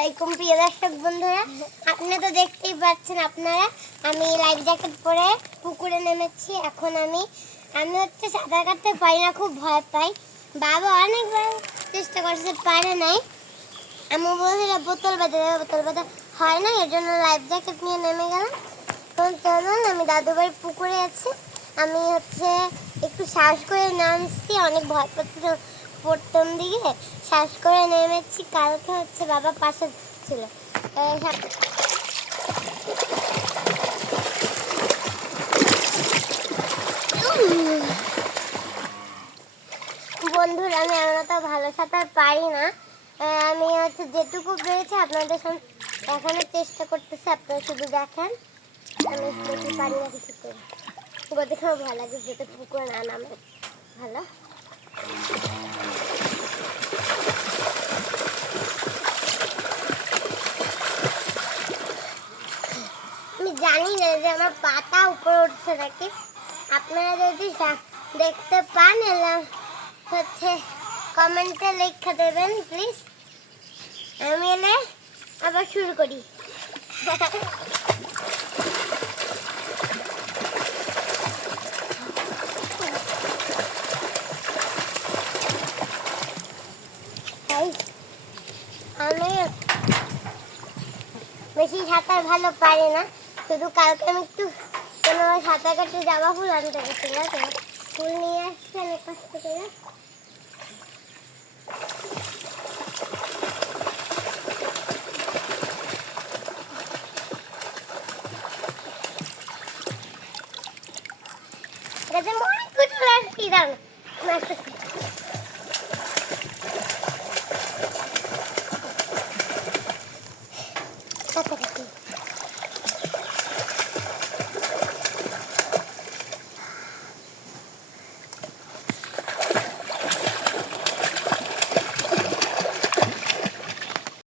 আলাইকুম প্রিয় দর্শক বন্ধুরা, আপনারা তো দেখতেই পাচ্ছেন আপনারা আমি লাইফ জ্যাকেট পরে পুকুরে নেমেছি। এখন আমি হচ্ছে সাঁতার কাটতে পারি না, খুব ভয় পাই। বাবা অনেকবার চেষ্টা করছে, পারে নাই। আমি বলছিল বোতল বাঁধা হয় না, এর জন্য লাইফ জ্যাকেট নিয়ে নেমে গেলাম। তখন চলুন, আমি দাদু বাড়ির পুকুরে আছি। আমি হচ্ছে একটু শ্বাস করে নামছি, অনেক ভয় করছিল প্রথম দিকে, শ্বাস করে নেমেছি। কালকে হচ্ছে বাবা পাশে ছিল। বন্ধুরা, আমি তো ভালো সাঁতার পারি না। আমি হচ্ছে যেটুকু পেরেছি আপনাদের সামনে দেখানোর চেষ্টা করতেছি, আপনারা শুধু দেখেন। আমি বেশি পারি না কিছু করে, দেখেও ভালো লাগে, যেতে পুকুরে না নামে ভালো। আমি জানি না যে আমার পাতা উপরে উঠছে নাকি। আপনারা যদি দেখতে পান হচ্ছে কমেন্টে লেখা দেবেন প্লিজ। আমি এলে আবার শুরু করি। আমি বেশি সাঁতার ভালো পারি না, শুধু কালকে আমি একটু কোনো সাঁতার কাটতে যাওয়া ফুল আনতে গেছিলাম, তো ফুল নিয়ে আসছি অনেক কষ্ট করে। অনেকগুলো আসছি, দাঁড়ান কাছাকাছি।